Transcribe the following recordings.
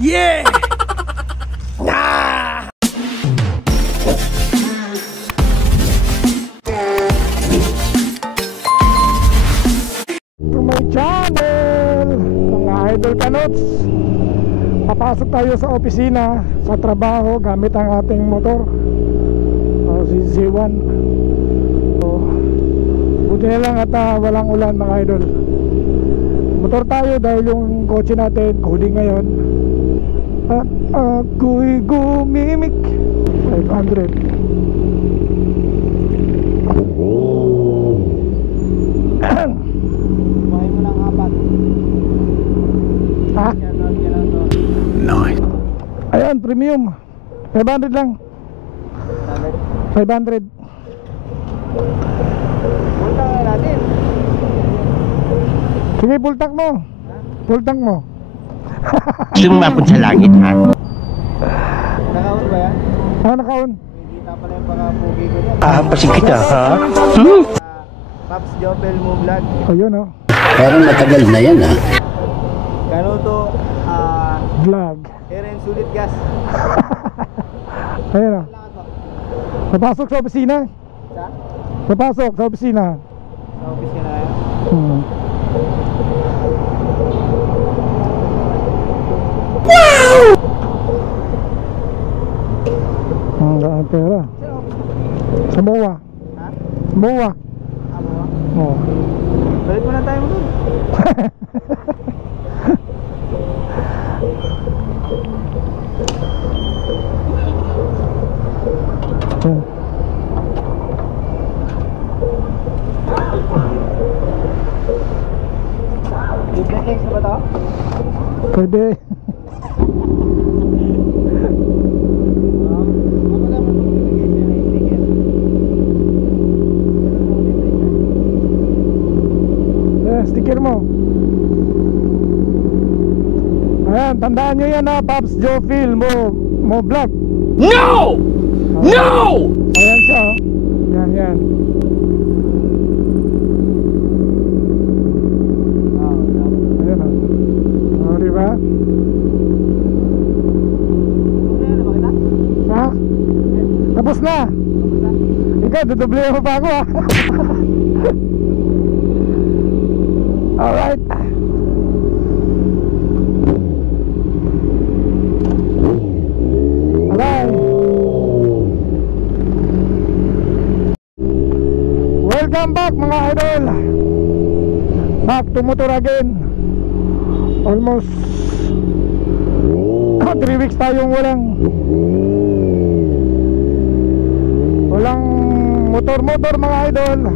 Yeah! Ah! To my channel, mga idol kanots. Papasok tayo sa opisina, sa trabaho gamit ang ating motor, si Z1. So, buti na lang at walang ulan mga idol. Motor tayo dahil yung kotse natin coding ngayon. At ako'y gumimik 500. Buhay mo ng apat. Ha? Nice. Ayan, premium 500 lang. 500. Punta nga natin. Sige, full tank mo. Full tank mo. Lumapon sa langit, ha? Nakaon ba yan? Nakaon. Kita pala yung pakapugi ko dyan. Ahampasin kita, ha? Pops Jopel mo vlog. Ayun oh. Pero matagal na yan, ha? Ganuto Vlog. Eren Sulit Gas. Ayun oh. Papasok sa opisina. Sa? Papasok sa opisina. Sa office ka na yan? Ang daan pera. Sa MOA. Ha? MOA. Amo ba? Oo. Balik mo na tayo mo dun. Duplex na ba ito? Pwede. Sticker mo. Ayan, tandaan nyo yan ha, Pops Jofil mo vlog. No! No! Ayan siya oh. Yan. Ayan oh. Diba? Ha? Tapos na. Ikaw, duduble mo pa ako ha. Alright. Alright. Welcome back mga idol. Back to motor again. Almost 3 weeks tayong walang motor mga idol.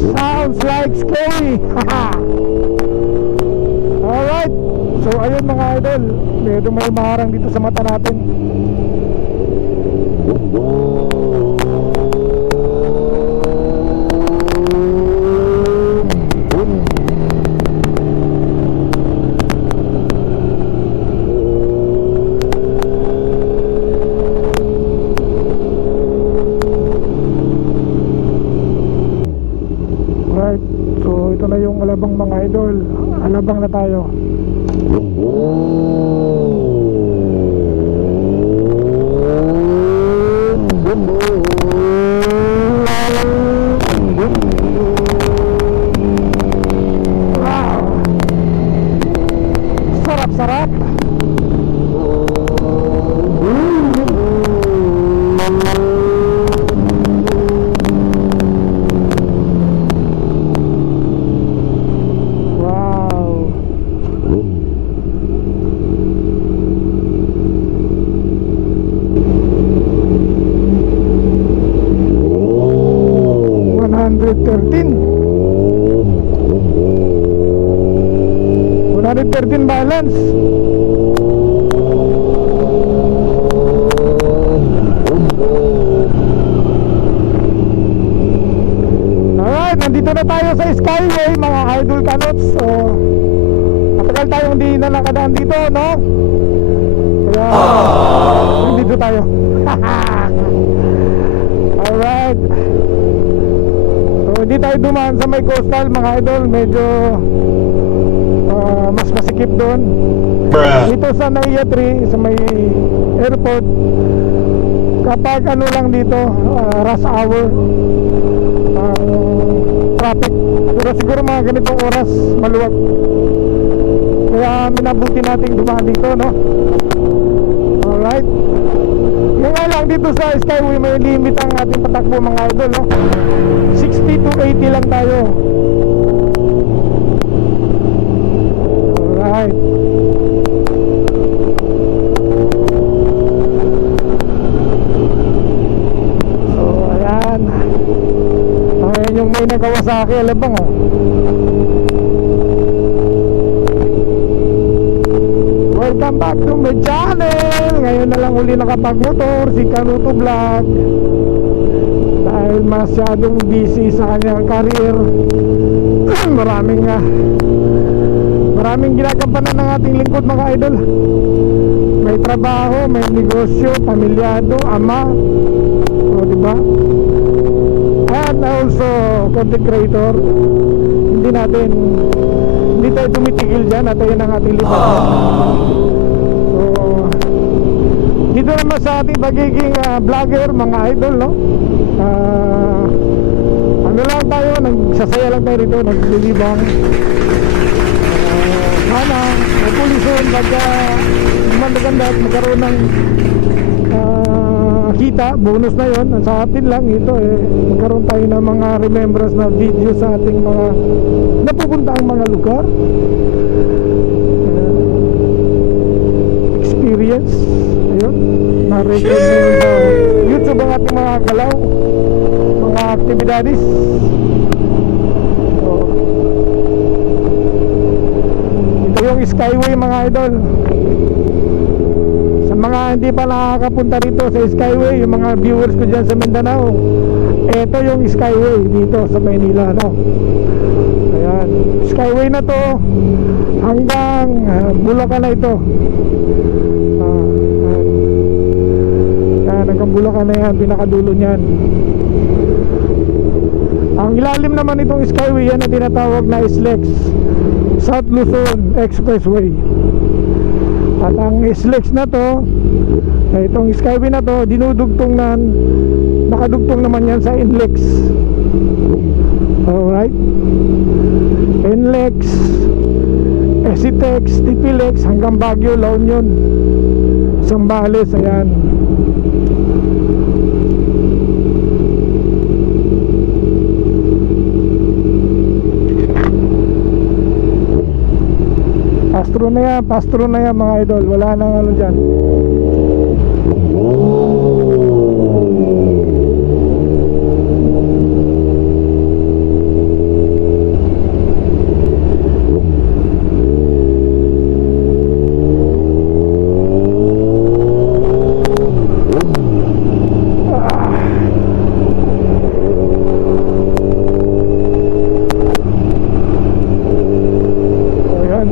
Sounds like scary. Alright. So ayun mga idol, medyo may maharang dito sa mata natin. Alabang mga idol. Alabang na tayo. Wow. Sarap-sarap. Thirteen balance. Alright, nandito na tayo sa Skyway mga idol kanots. So matagal tayong hindi na nakadaan dito, no? Kaya nandito tayo. Alright. So hindi tayo dumaan sa may coastal mga idol. Medyo mas masikip doon. Dito sa NAIA 3 sa may airport, kapag ano lang dito, rush hour traffic. Pero siguro mga ganitong oras maluwag, kaya minabuti nating dumaan dito, no? Alright. Yung nga lang dito sa Skyway may limit ang ating patakbo mga idol, no? 60 to 80 lang tayo. Alright. So ayan. Ayan yung may nagawa sa akin, alabang oh. Welcome back to my channel. Ngayon na lang uli nakapagmotor si Kanuto Vlog, dahil masyadong busy sa kanyang career. Maraming ginagampanan ng ating lingkod mga idol. May trabaho, may negosyo, pamilyado, ama, o diba? And also content creator. Hindi tayo tumitigil dyan at ayun ang ating lipat. So dito naman sa ating pagiging vlogger mga idol, no? Ano lang tayo, nagsasaya lang tayo rito, naglilibang. Sana mapulisun pagka maganda at magkaroon ng kita, bonus na yon. Sa atin lang ito magkaroon tayo ng mga remembrance na video sa ating mga napupunta ang mga lugar, experience. Ayun, na-record na yun sa YouTube ang ating mga galaw, mga activities. Yung Skyway mga idol, sa mga hindi pa nakakapunta dito sa Skyway, yung mga viewers ko dyan sa Mindanao, ito yung Skyway dito sa Maynila, no? Ayan, Skyway na to hanggang Bulacan na ito. Ayan, hanggang Bulacan na yan, pinakadulo nyan. Ang ilalim naman itong Skyway, yan na tinatawag na SLEX, South Luzon Expressway. At ang SLEX na to, itong Skyway na to, dinudugtong nakadugtong naman yan sa NLEX. Alright, NLEX, SCTEX, TPLEX hanggang Baguio, La Union, Zambales. Ayan. Pastro na yan mga idol. Wala nang ano dyan.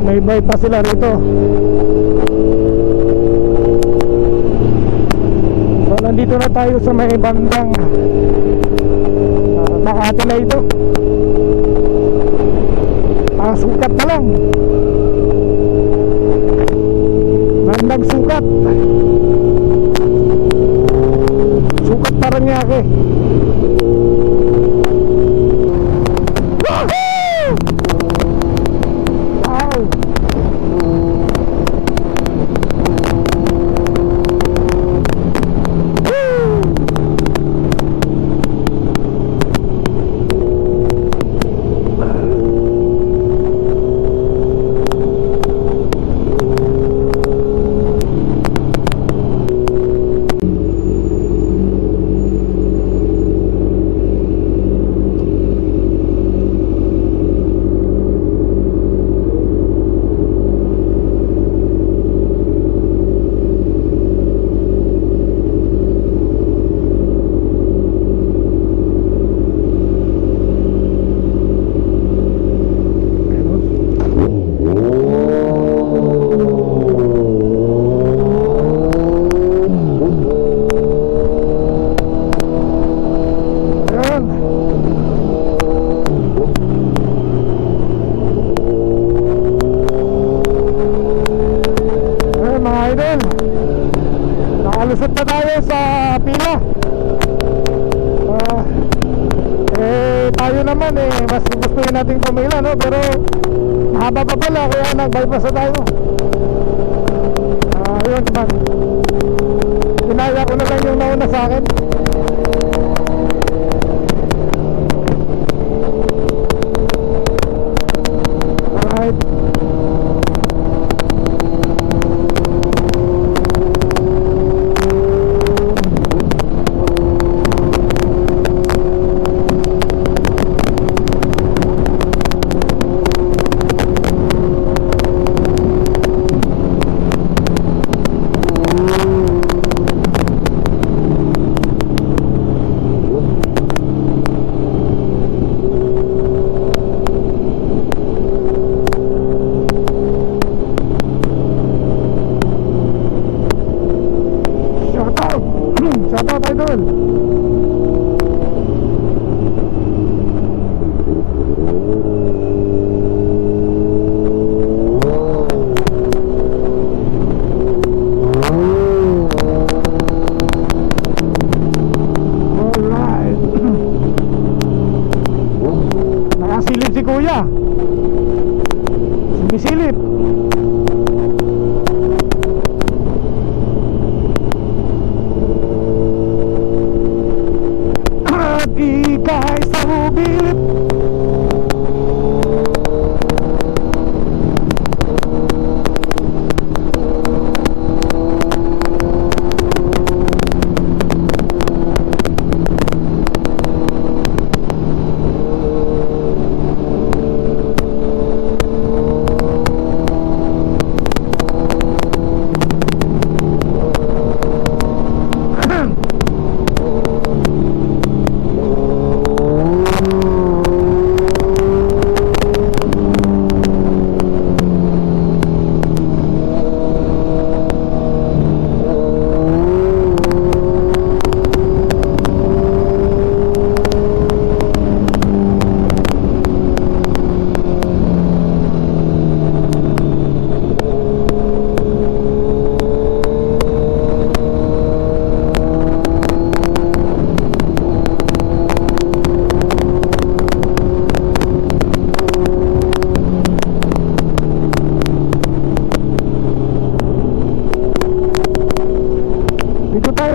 May bypass sila rito. So nandito na tayo sa may bandang Makati na ito. Sukat na lang. Bandang sukat. Sukat Paranaque. Wow. Nakalusot na tayo sa pila. Tayo naman mas gustuhin nating pumila, no? Pero mahaba pa pala, kaya nag-bypass na tayo. Yun man, kinaya ko na lang yung nauna sa akin. Alright. Shoutout idol. Alright. Nakasilip si kuya. Sumisilip. Ika'y sumilip.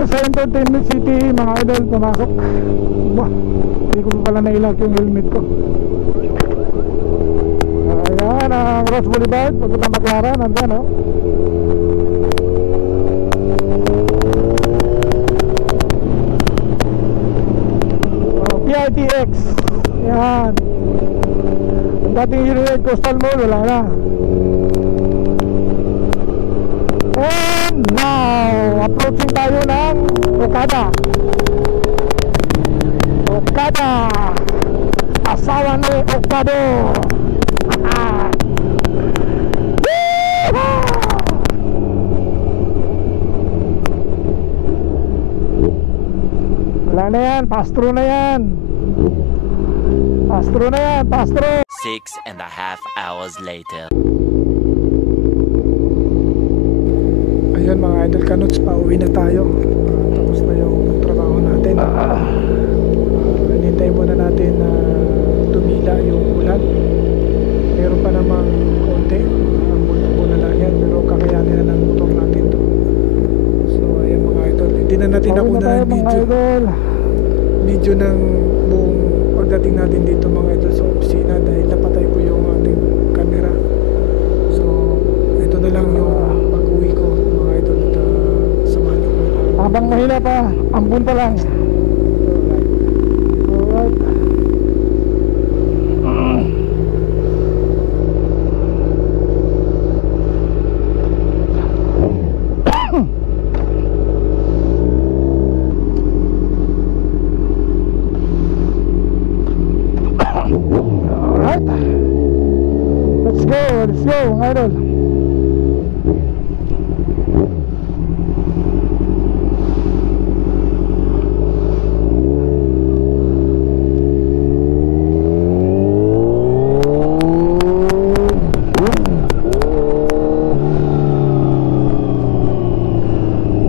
Sa Entertainment City mga idol, pumasok. Wah, hindi ko pala nailag yung helmet ko. Ayan ang Ross Boulevard, pagpunta McLaren, nandyan o. PRTX. Ayan. Ang dating United Coastal Mall, wala na. And now, approaching tayo ng Okada. Okada, asawa ni Okado. Wala na yan, pass through na yan. Pass through na yan, pass through. 6.5 hours later. Ayun mga idol kanots, pauwi na tayo. Tapos na yung trabaho natin. Hinintay muna natin na tumila yung ulan. Meron pa namang konti, ambon-ambon na lang yan, pero kakayanin na ng motor natin to. So ayun mga idol, hindi na natin ako na video ng buong pagdating natin dito mga idol sa opisina dahil napatay ko yung ating camera. So ito na lang yung pag-uwi ko mga idol at samahan nyo ko. Habang mahina pa, ambon pa lang. Alright. Alright. Let's go mga idol.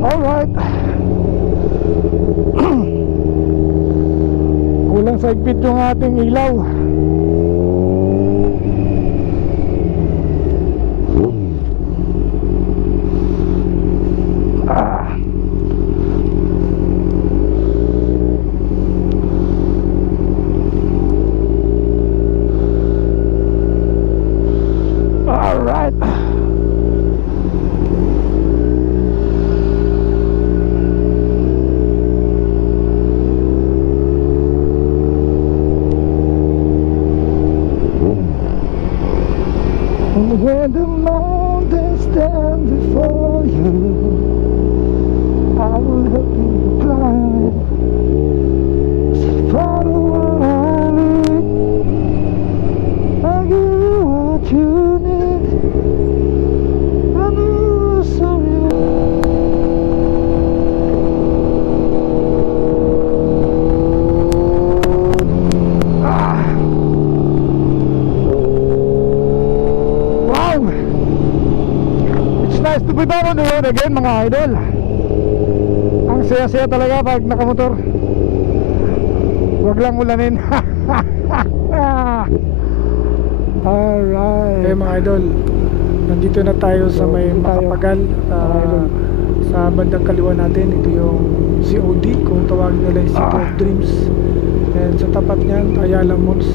Alright. Kulang sa higpit yung ating ilaw. Alright. When the mountains stand before you, I will help you climb. Follow what I lead. I'll give you what you need. I knew sorry. Wow! It's nice to be back on the road again mga idol. Ang saya-saya talaga pag nakamotor. Huwag lang ulanin. Alright. Okay mga idol, nandito na tayo sa may Makapagal. Sa bandang kaliwa natin, ito yung COD, kung tawagin nila yung City of Dreams. And sa tapat niyan, Ayala Malls.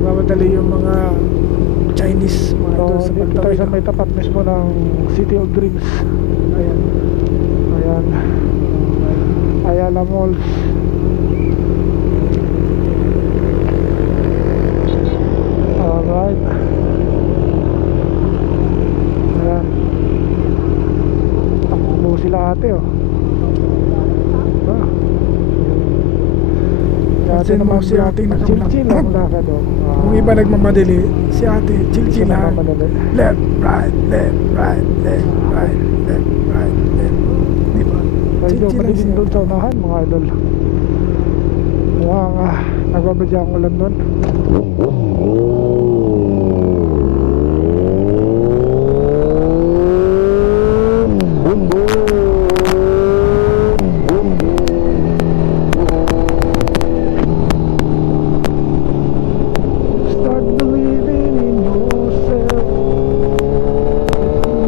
Nagmamadali yung mga Chinese mga idol sa dito tayo sa pagtawid. may tapat mismo ng City of Dreams. Ayan. Ayan. Ayala Malls. Alright. Ayan. Takbo sila ate oh. Pansin mo si ate chill-chill ang lakad oh. Kung iba nagmamadali, si ate chill-chill lang. Left, right, left, right, left, right, left, right, left. Di ba? Medyo Chill-chill lang madilim siya. doon sa unahan mga idol. Mukhang nagbabadya ang ulan doon. Start believing in yourself.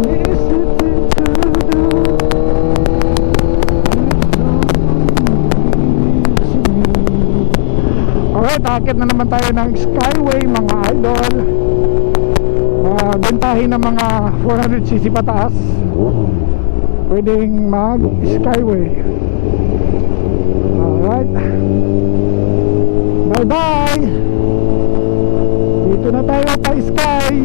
Is it to do? Alright, akit na naman tayo ng Skyway mga idol. Bentahin ng mga 400cc pataas, pwedeng mag Skyway. Alright, bye bye. Dito na tayo pa Sky.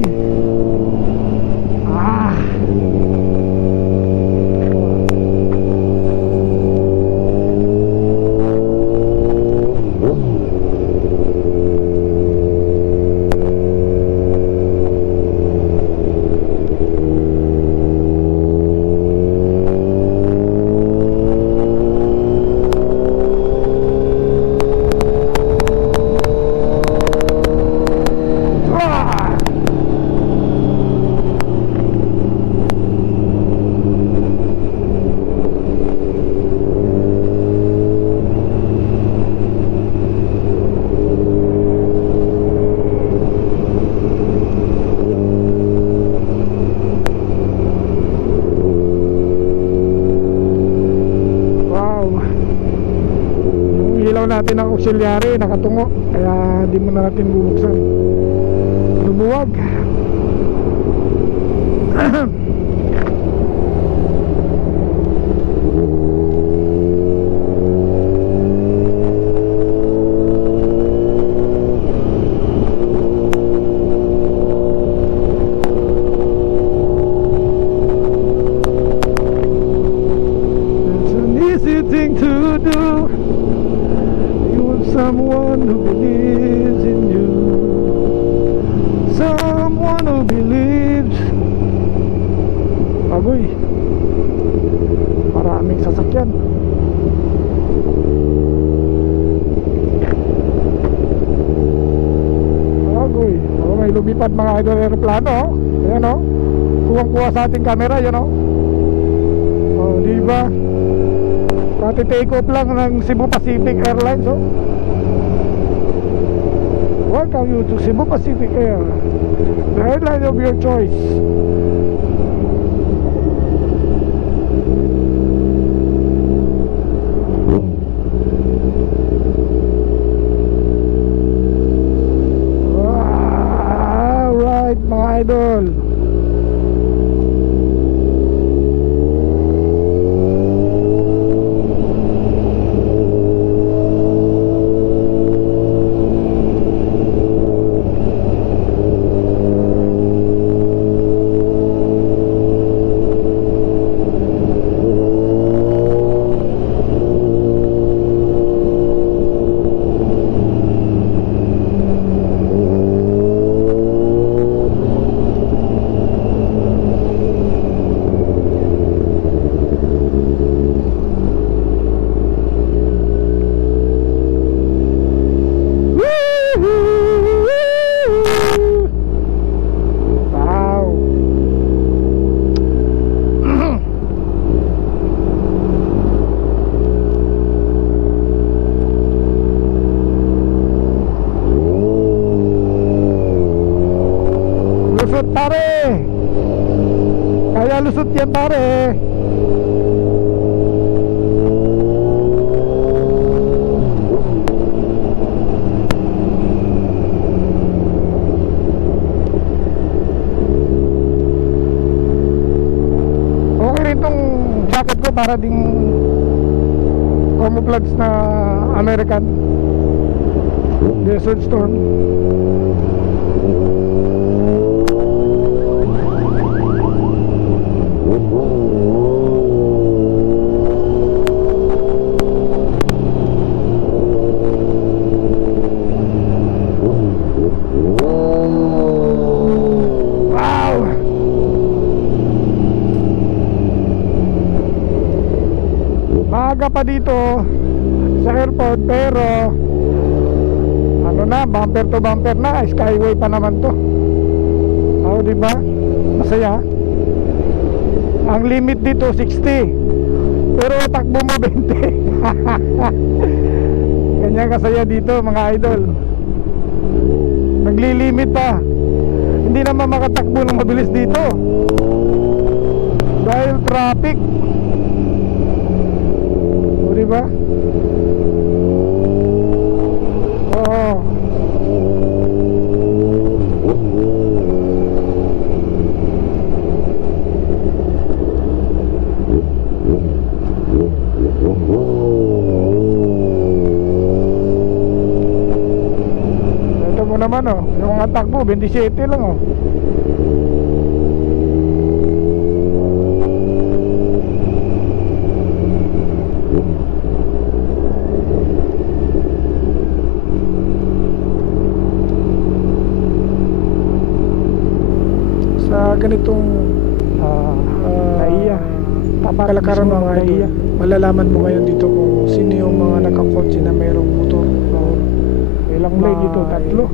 natin ang auxiliary, nakatungo, kaya di mo na natin bubuksan. Lumuwag. To do, you want someone who believes in you, someone who believes. Agoy, maraming sasakyan. Agoy, oh, may lumipad mga idol aeroplano, oh. Ayan, oh, kuwang-kuwa sa ating camera, yan, oh. Oh, diba? Pati-take off lang ng Cebu Pacific Airlines, oh. Welcome you to Cebu Pacific Air, the airline of your choice. Alright mga idol, lusot pare, kaya lusot yan pare. Okay rin tong jacket ko, para ding camouflage na American Desert Storm. Maaga pa dito sa airport, pero ano na, bumper to bumper na, skyway pa naman to. Oh, di ba? Masaya. Ang limit dito 60, pero takbo mo 20. Ganyan kasaya dito mga idol. Naglilimit pa. Hindi naman makatakbo ng mabilis dito dahil traffic. Diba? Oo. Ito mo naman, oh, yung mga takbo 27 lang, oh. Sa ganitong NAIA, kalakaran mga idol, malalaman mo ngayon dito kung sino yung mga nakakotse na mayroong motor. Ilang may dito? Tatlo?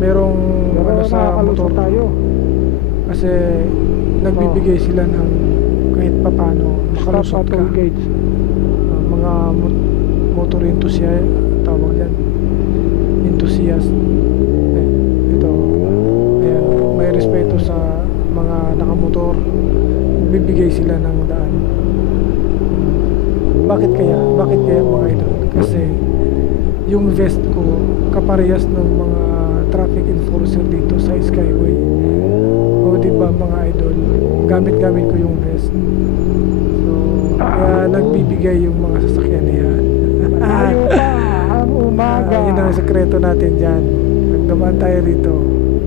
Mayroong ano sa motor tayo. Kasi nagbibigay sila ng kahit papano makalusot ka. Mga motor enthusiast, tawag yan, enthusiast. May respeto sa mga nakamotor, bibigay sila ng daan. Bakit kaya? Bakit kaya mga idol? Kasi yung vest ko kaparehas ng mga traffic enforcer dito sa Skyway. O diba mga idol, gamit-gamit ko yung vest. So, kaya nagbibigay yung mga sasakyan na yan. Ayaw pa ang umaga. Yun ang sekreto natin dyan. Nagdamaan tayo rito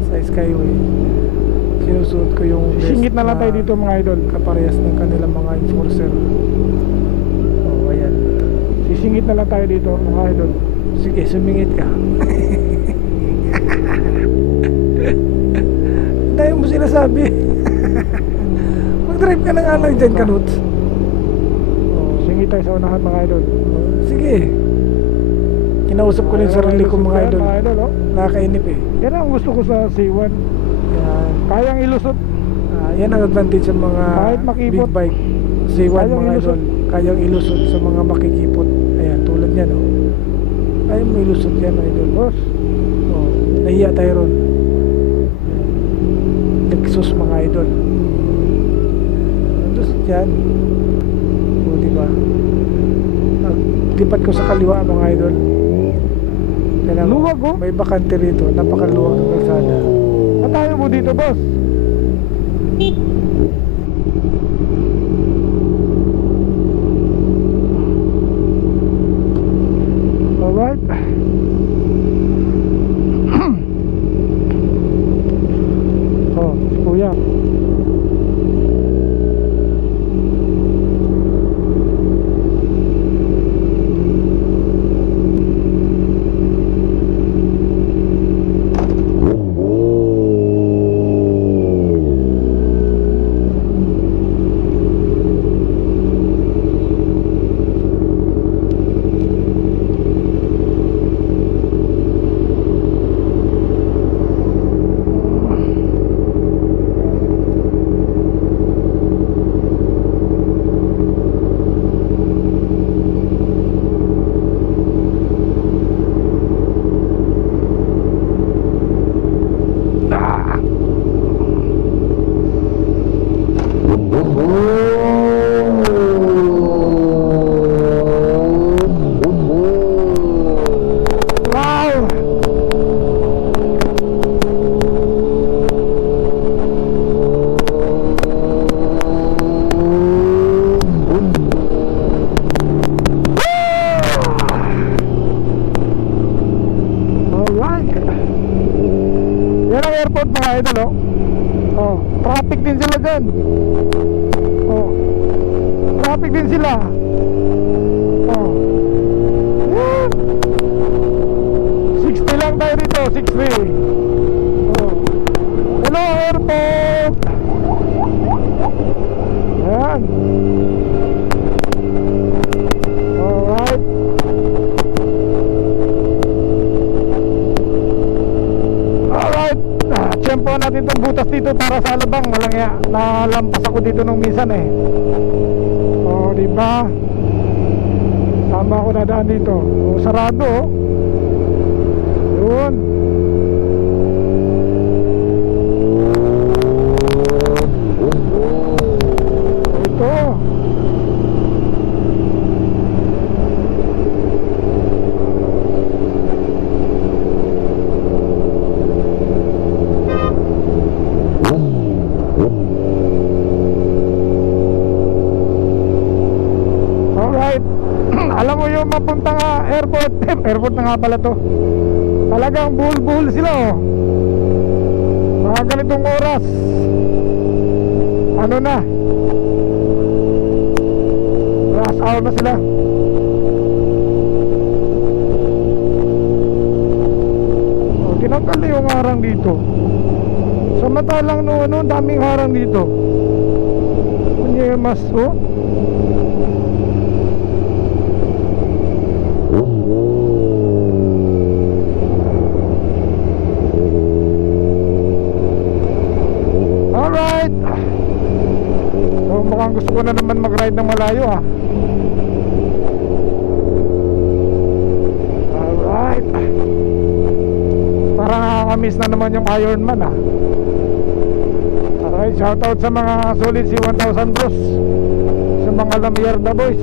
sa Skyway. Sinusuot ko yung vest. Singit na lang tayo dito mga idol. Kaparehas ng kanilang mga enforcer. Oh, ayan. Sisingit na lang tayo dito mga idol. Sige, sumingit ka. Tayo mo sinasabi. Mag-drive ka na nga lang dyan, Kanut. Singit tayo sa unahan mga idol. Sige. Kinausap ko na yung sarili ko mga idol. Mga idol, oh. Nakakainip eh. Yan ang gusto ko sa C1. Yan. Kayang ilusot. Yan ang advantage sa mga Kahit makipot. big bike. C1 Kayang mga ilusot. idol. Kayang ilusot sa mga makikipot. Ayan, tulad yan oh. Kayang mo ilusot yan idol. Boss. Oh, nahiya tayo ron. Lexus mga idol. Lusot yan. O diba? Lipat ko sa kaliwa mga idol. Kailangan, Luwag, oh. may bakante rito. Napakaluwag ng kalsada. Patayo mo dito boss. Alright. Oh, si kuya. Wow! Alright. Yan ang airport mga idol oh. Oh, traffic din sila dyan. Oh, traffic din sila. Oh. Yan. 60 lang tayo dito, 60. Oh. Hello airport. Yan. Alright. Alright. Tiyempo natin itong butas dito para sa Alabang. Walang ya. Nalampas ako dito nung minsan eh. O, diba? Tama ako nadaan dito. O, sarado oh. Yun. Ito. Alright. Alam mo yung mapuntang airport. Airport na nga pala to. Talagang buhol-buhol sila oh. Mga ganitong oras. Ano na, rush hour na sila. Oh, tinanggal na yung harang dito. Samantalang no, daming harang dito. Kunya mas oh. Alright. So mukhang gusto ko na naman mag-ride ng malayo ah. Alright. Parang nakakamiss na naman yung Ironman ah. Alright, shoutout sa mga solid C1000 bros, sa mga Lamierda boys.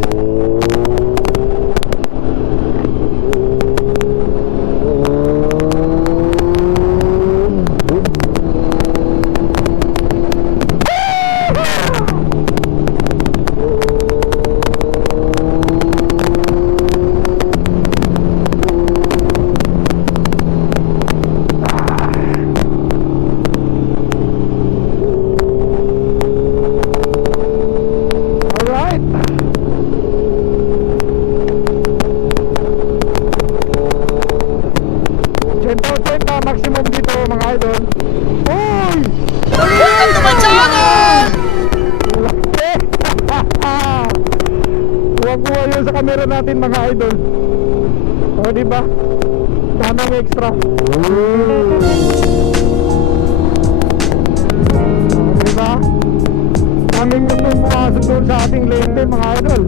Kuha yun sa camera natin mga idol. O diba? Daming extra. O diba? Daming gusto pumasok doon sa ating lente mga idol.